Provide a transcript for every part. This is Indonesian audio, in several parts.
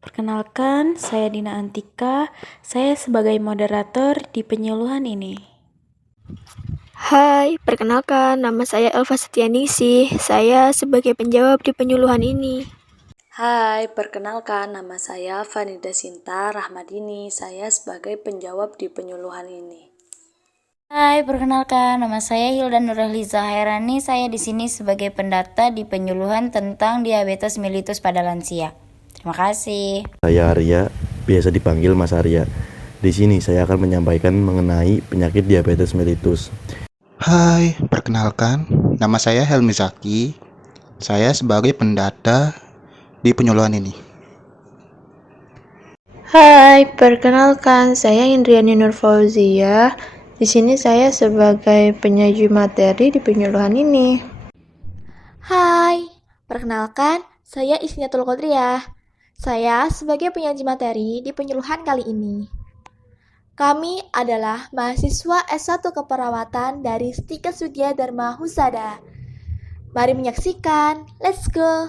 Perkenalkan, saya Dina Antika. Saya sebagai moderator di penyuluhan ini. Hai, perkenalkan, nama saya Elva Setianingsih. Saya sebagai penjawab di penyuluhan ini. Hai, perkenalkan, nama saya Vanida Sinta Rahmadini. Saya sebagai penjawab di penyuluhan ini. Hai, perkenalkan, nama saya Hilda Nurahliza Hairani. Saya di sini sebagai pendata di penyuluhan tentang diabetes mellitus pada lansia. Terima kasih. Saya Arya, biasa dipanggil Mas Arya. Di sini saya akan menyampaikan mengenai penyakit diabetes mellitus. Hai, perkenalkan, nama saya Helmi Zaki. Saya sebagai pendata di penyuluhan ini. Hai, perkenalkan, saya Indriani Nurfauzia. Di sini saya sebagai penyaji materi di penyuluhan ini. Hai, perkenalkan, saya Isniatul Qodriyah. Saya sebagai penyaji materi di penyuluhan kali ini. Kami adalah mahasiswa S1 Keperawatan dari Stikes Widya Dharma Husada. Mari menyaksikan, let's go!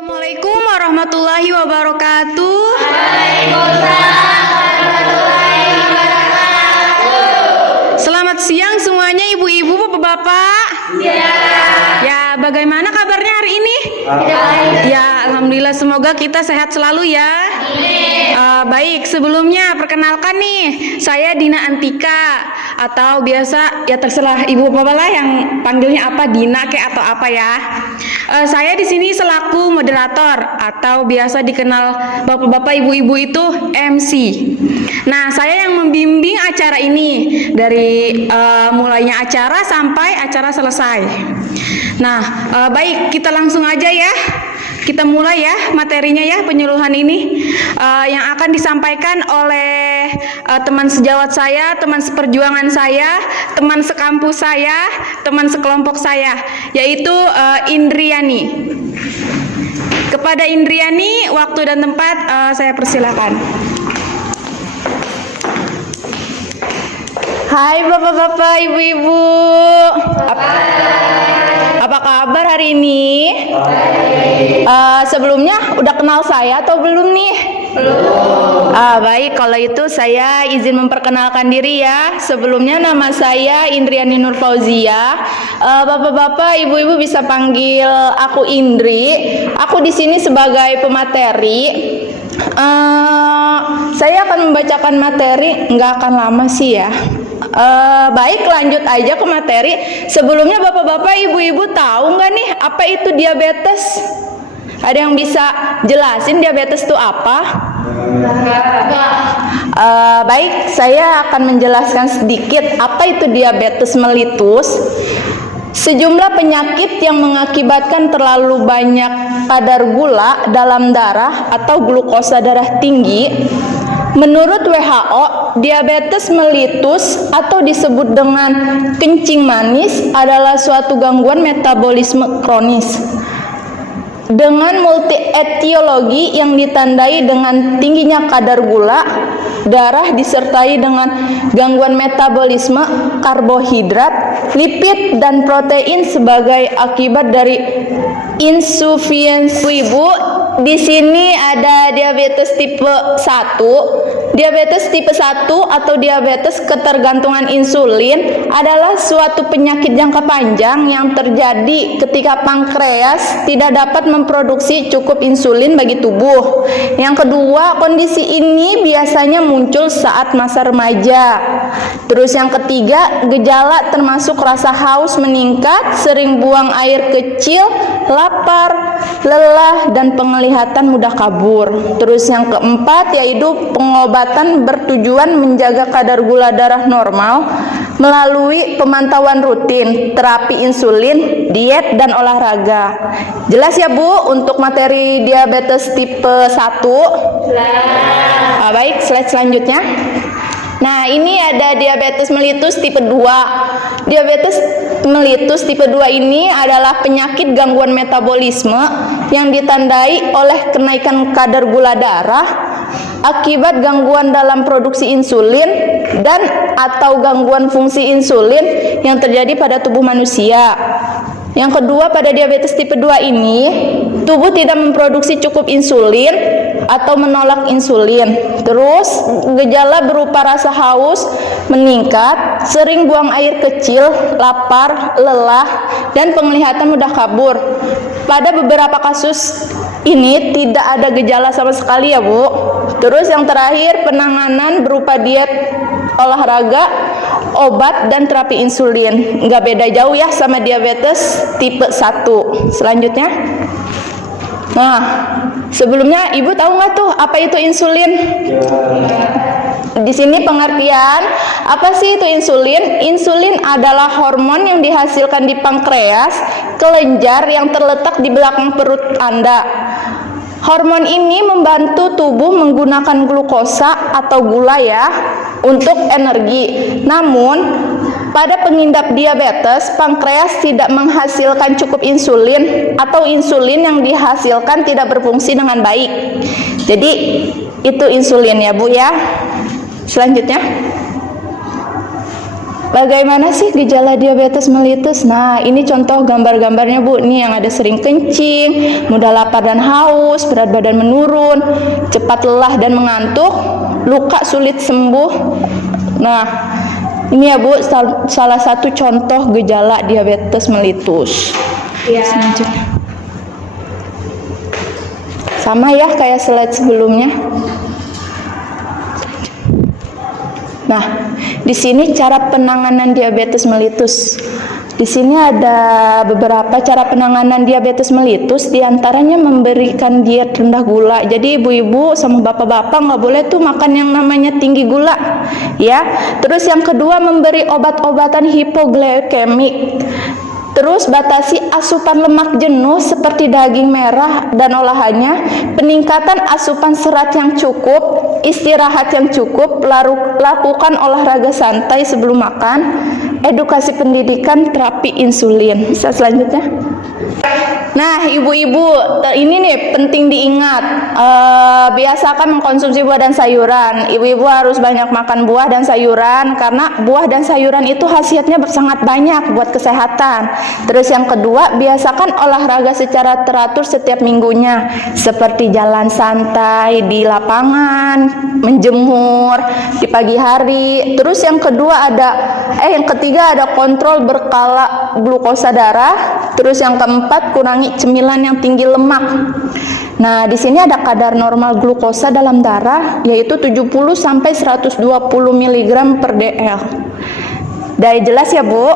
Assalamualaikum warahmatullahi wabarakatuh. Selamat siang semuanya, ibu-ibu, bapak-bapak. Ya, bagaimana kabarnya hari ini? Ya, alhamdulillah, semoga kita sehat selalu ya. Baik, sebelumnya perkenalkan nih, saya Dina Antika, atau biasa ya terserah ibu bapak lah yang panggilnya apa, Dina kayak atau apa ya. Saya di sini selaku moderator atau biasa dikenal bapak-bapak ibu-ibu itu MC. Nah, saya yang membimbing acara ini dari mulainya acara sampai acara selesai. Nah, baik, kita langsung aja ya. Kita mulai ya materinya ya, penyuluhan ini yang akan disampaikan oleh teman sejawat saya, teman seperjuangan saya, teman sekampus saya, teman sekelompok saya, yaitu Indriani. Kepada Indriani, waktu dan tempat saya persilakan. Hai bapak-bapak, ibu-ibu. Apa kabar hari ini? Sebelumnya udah kenal saya atau belum nih? Belum. Baik, kalau itu saya izin memperkenalkan diri ya. Sebelumnya nama saya Indriani Nurfauzia. Bapak-bapak, ibu-ibu bisa panggil aku Indri. Aku di sini sebagai pemateri. Saya akan membacakan materi, nggak akan lama sih ya. Baik, lanjut aja ke materi. Sebelumnya bapak-bapak, ibu-ibu tahu nggak nih apa itu diabetes? Ada yang bisa jelasin diabetes itu apa? Baik, saya akan menjelaskan sedikit apa itu diabetes mellitus. Sejumlah penyakit yang mengakibatkan terlalu banyak kadar gula dalam darah atau glukosa darah tinggi. Menurut WHO, diabetes mellitus atau disebut dengan kencing manis adalah suatu gangguan metabolisme kronis dengan multi etiologi yang ditandai dengan tingginya kadar gula darah disertai dengan gangguan metabolisme karbohidrat, lipid dan protein sebagai akibat dari insufisiensi. Ibu, di sini ada diabetes tipe 1 diabetes tipe 1 atau diabetes ketergantungan insulin adalah suatu penyakit jangka panjang yang terjadi ketika pankreas tidak dapat memproduksi cukup insulin bagi tubuh. Yang kedua, kondisi ini biasanya muncul saat masa remaja. Terus yang ketiga, gejala termasuk rasa haus meningkat, sering buang air kecil, lapar, lelah, dan penglihatan mudah kabur. Terus yang keempat yaitu pengobatan bertujuan menjaga kadar gula darah normal melalui pemantauan rutin, terapi insulin, diet, dan olahraga. Jelas ya Bu untuk materi diabetes tipe 1? Baik, slide selanjutnya. Nah, ini ada diabetes mellitus tipe 2. Diabetes mellitus tipe 2 ini adalah penyakit gangguan metabolisme yang ditandai oleh kenaikan kadar gula darah akibat gangguan dalam produksi insulin dan atau gangguan fungsi insulin yang terjadi pada tubuh manusia. Yang kedua, pada diabetes tipe 2 ini, tubuh tidak memproduksi cukup insulin atau menolak insulin. Terus, gejala berupa rasa haus meningkat, sering buang air kecil, lapar, lelah, dan penglihatan mudah kabur. Pada beberapa kasus ini tidak ada gejala sama sekali ya Bu. Terus yang terakhir, penanganan berupa diet, olahraga, obat, dan terapi insulin. Nggak beda jauh ya sama diabetes tipe 1. Selanjutnya, nah sebelumnya Ibu tahu nggak tuh apa itu insulin? Di sini pengertian apa sih itu insulin? Insulin adalah hormon yang dihasilkan di pankreas, kelenjar yang terletak di belakang perut Anda. Hormon ini membantu tubuh menggunakan glukosa atau gula ya untuk energi. Namun pada pengidap diabetes, pankreas tidak menghasilkan cukup insulin atau insulin yang dihasilkan tidak berfungsi dengan baik. Jadi itu insulin ya Bu ya. Selanjutnya, bagaimana sih gejala diabetes mellitus? Nah, ini contoh gambar-gambarnya Bu. Nih yang ada sering kencing, mudah lapar dan haus, berat badan menurun, cepat lelah dan mengantuk, luka sulit sembuh. Nah, ini ya Bu, salah satu contoh gejala diabetes mellitus. Selanjutnya, sama ya kayak slide sebelumnya. Nah, di sini cara penanganan diabetes mellitus. Di sini ada beberapa cara penanganan diabetes mellitus, diantaranya memberikan diet rendah gula. Jadi ibu-ibu sama bapak-bapak nggak boleh tuh makan yang namanya tinggi gula, ya. Terus yang kedua, memberi obat-obatan hipoglikemik. Terus batasi asupan lemak jenuh seperti daging merah dan olahannya, peningkatan asupan serat yang cukup, istirahat yang cukup, lakukan olahraga santai sebelum makan, edukasi pendidikan, terapi insulin. Bisa selanjutnya. Nah, ibu-ibu, ini nih penting diingat, biasakan mengkonsumsi buah dan sayuran. Ibu-ibu harus banyak makan buah dan sayuran karena buah dan sayuran itu khasiatnya sangat banyak buat kesehatan. Terus yang kedua, biasakan olahraga secara teratur setiap minggunya, seperti jalan santai di lapangan, menjemur di pagi hari. Terus yang ketiga ada kontrol berkala glukosa darah. Terus yang keempat, kurangi cemilan yang tinggi lemak. Nah, di sini ada kadar normal glukosa dalam darah yaitu 70 sampai 120 mg per dl. Udah jelas ya, Bu?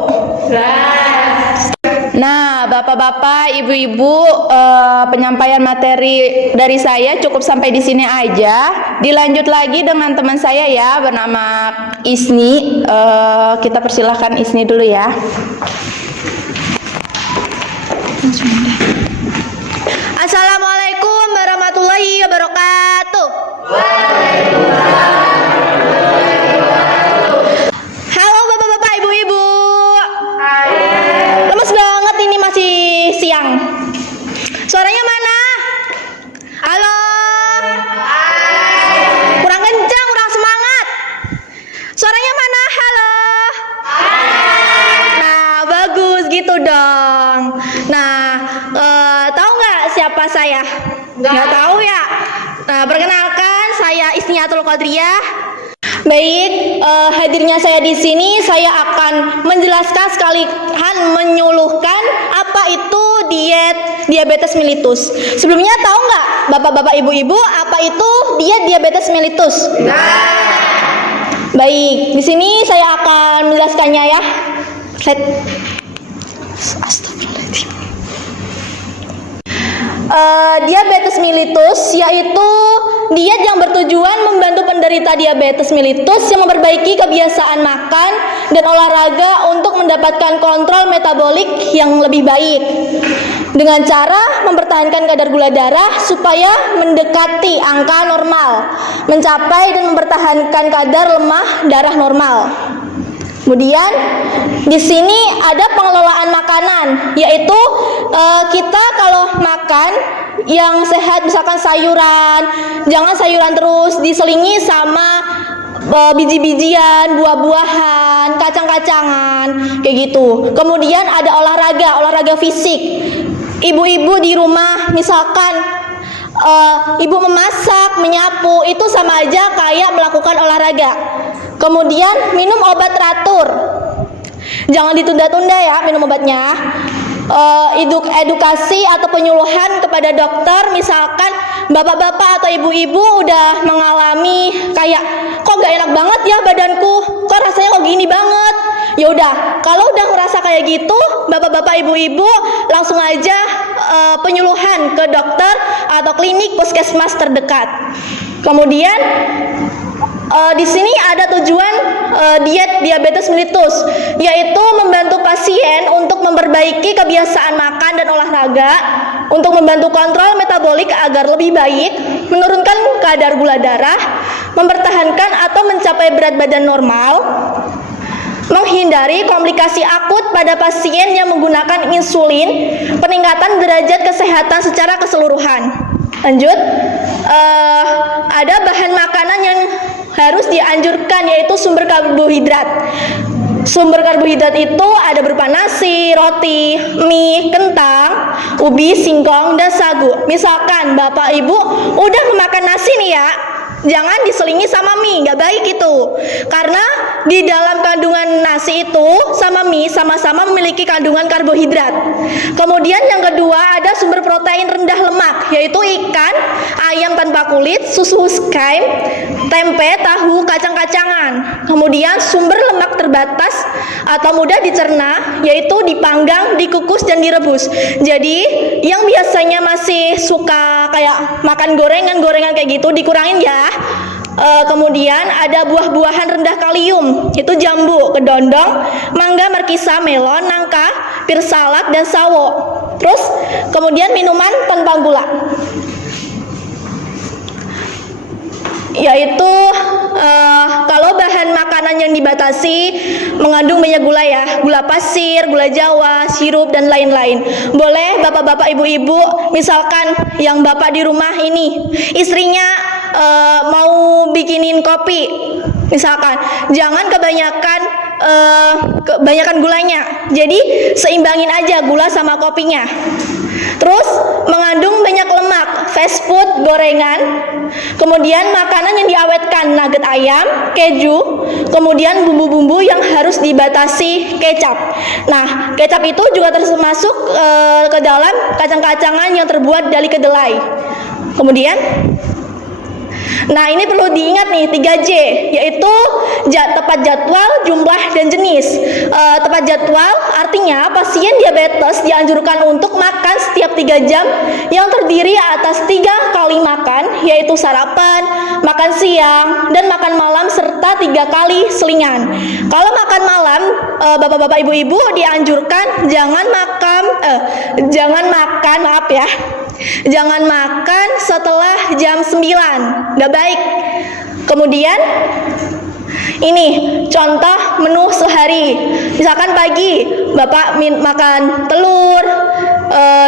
Jelas. Nah, bapak-bapak, ibu-ibu, penyampaian materi dari saya cukup sampai di sini aja. Dilanjut lagi dengan teman saya ya, bernama Isni. Kita persilahkan Isni dulu ya. Assalamualaikum warahmatullahi wabarakatuh. Halo bapak-bapak, ibu-ibu. Lemes banget ini, masih siang. Suaranya mana? Halo. Kurang kencang, kurang semangat. Suaranya mana? Halo. Nah, bagus gitu dong. Nah, tahu nggak siapa saya? Nggak tahu ya? Nah, perkenalkan, saya Isniatul Qadriyah. Baik, hadirnya saya di sini, saya akan menjelaskan sekalian menyuluhkan apa itu diet diabetes mellitus. Sebelumnya tahu nggak bapak-bapak ibu-ibu apa itu diet diabetes mellitus? Baik, di sini saya akan menjelaskannya ya. Astagfirullahaladzim. Diabetes mellitus yaitu diet yang bertujuan membantu penderita diabetes mellitus yang memperbaiki kebiasaan makan dan olahraga untuk mendapatkan kontrol metabolik yang lebih baik dengan cara mempertahankan kadar gula darah supaya mendekati angka normal, mencapai dan mempertahankan kadar lemak darah normal. Kemudian di sini ada pengelolaan makanan, yaitu kita kalau makan yang sehat, misalkan sayuran, jangan sayuran terus, diselingi sama biji-bijian, buah-buahan, kacang-kacangan, kayak gitu. Kemudian ada olahraga fisik. Ibu-ibu di rumah, misalkan ibu memasak, menyapu, itu sama aja kayak melakukan olahraga. Kemudian minum obat teratur, jangan ditunda-tunda ya minum obatnya. Edukasi atau penyuluhan kepada dokter, misalkan bapak-bapak atau ibu-ibu udah mengalami kayak kok gak enak banget ya badanku, kok rasanya kok gini banget. Ya udah, kalau udah ngerasa kayak gitu, bapak-bapak ibu-ibu langsung aja penyuluhan ke dokter atau klinik puskesmas terdekat. Kemudian di sini ada tujuan diet diabetes mellitus, yaitu membantu pasien untuk memperbaiki kebiasaan makan dan olahraga, untuk membantu kontrol metabolik agar lebih baik, menurunkan kadar gula darah, mempertahankan atau mencapai berat badan normal, menghindari komplikasi akut pada pasien yang menggunakan insulin, peningkatan derajat kesehatan secara keseluruhan. Lanjut, ada bahan makanan yang harus dianjurkan, yaitu sumber karbohidrat. Sumber karbohidrat itu ada berupa nasi, roti, mie, kentang, ubi, singkong, dan sagu. Misalkan bapak ibu udah memakan nasi nih ya, jangan diselingi sama mie, nggak baik itu. Karena di dalam kandungan nasi itu sama mie sama-sama memiliki kandungan karbohidrat. Kemudian yang kedua ada sumber protein rendah lemak, yaitu ikan, ayam tanpa kulit, susu skyme, tempe, tahu, kacang-kacangan. Kemudian sumber lemak terbatas atau mudah dicerna, yaitu dipanggang, dikukus, dan direbus. Jadi yang biasanya masih suka kayak makan gorengan kayak gitu dikurangin ya. Kemudian ada buah-buahan rendah kalium, itu jambu, kedondong, mangga, markisa, melon, nangka, pir salak, dan sawo. Terus kemudian minuman tanpa gula, yaitu kalau bahan makanan yang dibatasi mengandung banyak gula ya, gula pasir, gula jawa, sirup, dan lain-lain. Boleh bapak-bapak ibu-ibu, misalkan yang bapak di rumah ini istrinya mau bikinin kopi, misalkan jangan kebanyakan gulanya, jadi seimbangin aja gula sama kopinya. Terus mengandung banyak lemak, fast food, gorengan, kemudian makanan yang diawetkan, nugget ayam, keju, kemudian bumbu-bumbu yang harus dibatasi, kecap. Nah, kecap itu juga termasuk ke dalam kacang-kacangan yang terbuat dari kedelai. Kemudian nah ini perlu diingat nih 3J, yaitu tepat jadwal, jumlah, dan jenis. Tepat jadwal artinya pasien diabetes dianjurkan untuk makan setiap 3 jam yang terdiri atas 3 kali makan, yaitu sarapan, makan siang, dan makan malam, serta 3 kali selingan. Kalau makan malam, bapak-bapak ibu-ibu dianjurkan jangan makan setelah jam 9, nggak baik. Kemudian ini contoh menu sehari. Misalkan pagi bapak makan telur,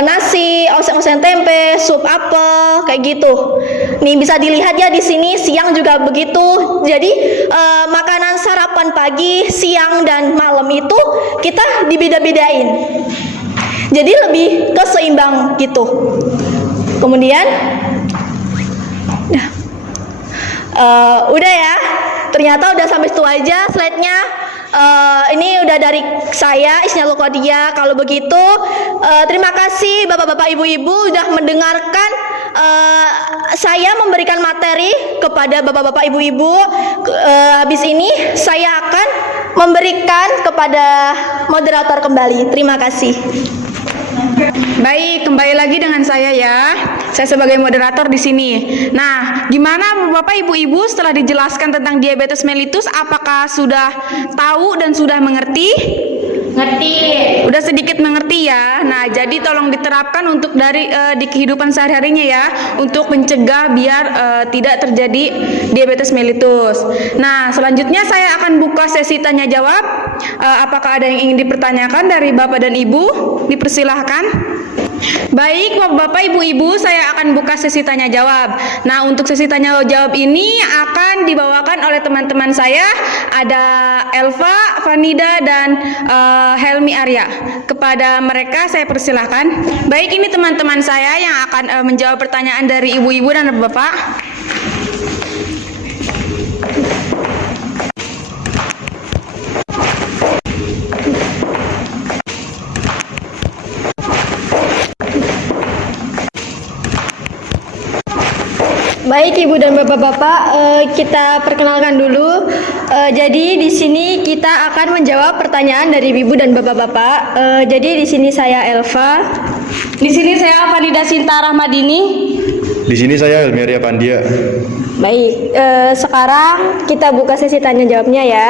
nasi, oseng-oseng tempe, sup apel, kayak gitu. Nih bisa dilihat ya di sini, siang juga begitu. Jadi makanan sarapan pagi, siang, dan malam itu kita dibeda-bedain. Jadi lebih keseimbang gitu. Kemudian Udah ya, ternyata udah sampai situ aja slide-nya. Ini udah dari saya, Isniatul Qadriyah. Kalau begitu, terima kasih bapak-bapak, ibu-ibu udah mendengarkan saya memberikan materi kepada bapak-bapak, ibu-ibu. Habis ini saya akan memberikan kepada moderator kembali. Terima kasih. Baik, kembali lagi dengan saya ya. Saya sebagai moderator di sini. Nah, gimana Bapak Ibu-ibu setelah dijelaskan tentang diabetes mellitus, apakah sudah tahu dan sudah mengerti? Ngerti. Udah sedikit mengerti ya. Nah, jadi tolong diterapkan untuk di kehidupan sehari-harinya ya, untuk mencegah biar tidak terjadi diabetes mellitus. Nah, selanjutnya saya akan buka sesi tanya jawab. Apakah ada yang ingin dipertanyakan dari Bapak dan Ibu? Dipersilahkan. Baik, Bapak, Ibu-ibu, saya akan buka sesi tanya jawab. Nah, untuk sesi tanya jawab ini akan dibawakan oleh teman-teman saya. Ada Elva, Vanida, dan Helmi Arya. Kepada mereka saya persilahkan. Baik, ini teman-teman saya yang akan menjawab pertanyaan dari ibu-ibu dan bapak. Baik Ibu dan Bapak-bapak, kita perkenalkan dulu. Jadi di sini kita akan menjawab pertanyaan dari Ibu dan Bapak-bapak. Jadi di sini saya Elva. Di sini saya Vanida Sinta Rahmadini. Di sini saya Helmi Arya Pandia. Baik, sekarang kita buka sesi tanya jawabnya ya.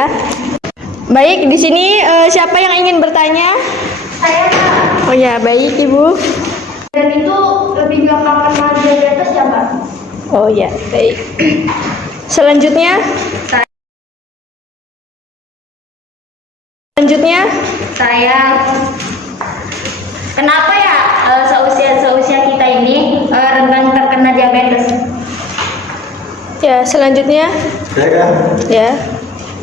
Baik, di sini siapa yang ingin bertanya? Saya Kak. Oh ya, baik Ibu. Dan itu lebih gampang karena diabetes ya Pak? Oh ya, baik. Selanjutnya Saya. Kenapa ya seusia kita ini rentan terkena diabetes? ya, selanjutnya Ya kan? ya.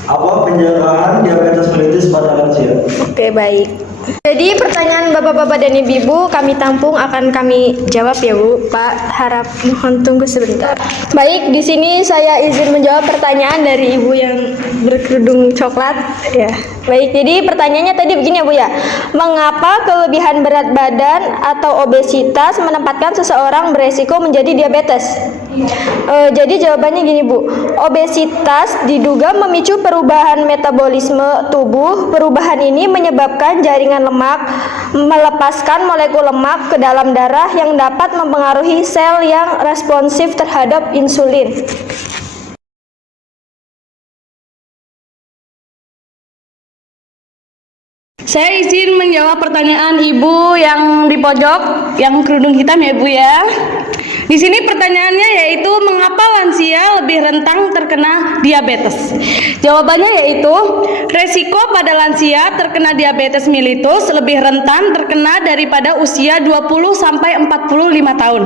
Apa pencegahan diabetes mellitus pada lansia? Oke, baik. Jadi pertanyaan Bapak-bapak dan Ibu-ibu kami tampung akan kami jawab ya Bu. Pak, harap mohon tunggu sebentar. Baik, di sini saya izin menjawab pertanyaan dari Ibu yang berkerudung coklat ya. Baik, jadi pertanyaannya tadi begini ya Bu ya. Mengapa kelebihan berat badan atau obesitas menempatkan seseorang beresiko menjadi diabetes? Jadi jawabannya gini Bu. Obesitas diduga memicu perubahan metabolisme tubuh. Perubahan ini menyebabkan jaringan lemak melepaskan molekul lemak ke dalam darah yang dapat mempengaruhi sel yang responsif terhadap insulin. Saya izin menjawab pertanyaan Ibu yang di pojok, yang kerudung hitam ya Bu ya. Di sini pertanyaannya yaitu mengapa lansia lebih rentan terkena diabetes? Jawabannya yaitu resiko pada lansia terkena diabetes mellitus lebih rentan terkena daripada usia 20 sampai 45 tahun.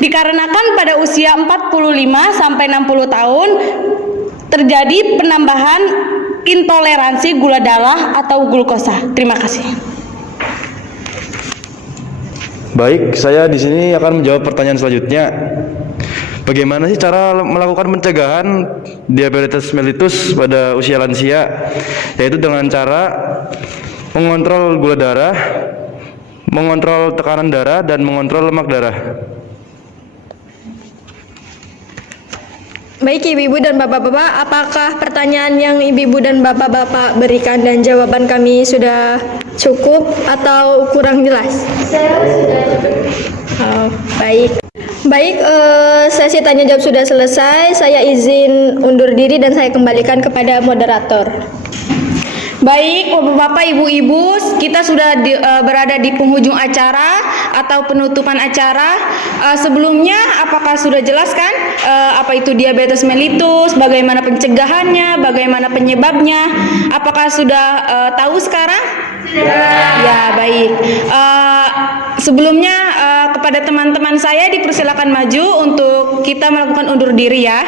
Dikarenakan pada usia 45 sampai 60 tahun terjadi penambahan intoleransi gula darah atau glukosa. Terima kasih. Baik, saya di sini akan menjawab pertanyaan selanjutnya. Bagaimana sih cara melakukan pencegahan diabetes mellitus pada usia lansia? Yaitu dengan cara mengontrol gula darah, mengontrol tekanan darah, dan mengontrol lemak darah. Baik Ibu-ibu dan Bapak-bapak, apakah pertanyaan yang Ibu-ibu dan Bapak-bapak berikan dan jawaban kami sudah cukup atau kurang jelas? Saya sudah cukup. Oh, baik. Baik, sesi tanya jawab sudah selesai. Saya izin undur diri dan saya kembalikan kepada moderator. Baik, Bapak, Ibu-ibu, kita sudah berada di penghujung acara atau penutupan acara. Sebelumnya, apakah sudah jelaskan apa itu diabetes mellitus, bagaimana pencegahannya, bagaimana penyebabnya? Apakah sudah tahu sekarang? Sudah. Ya, baik. Sebelumnya kepada teman-teman saya dipersilakan maju untuk kita melakukan undur diri ya.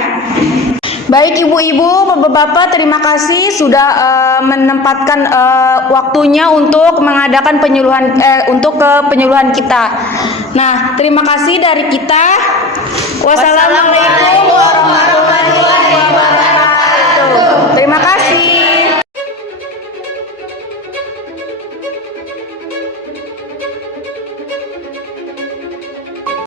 Baik Ibu-ibu, Bapak-bapak, terima kasih sudah menempatkan waktunya untuk mengadakan penyuluhan untuk ke penyuluhan kita. Nah, terima kasih dari kita. Wassalamualaikum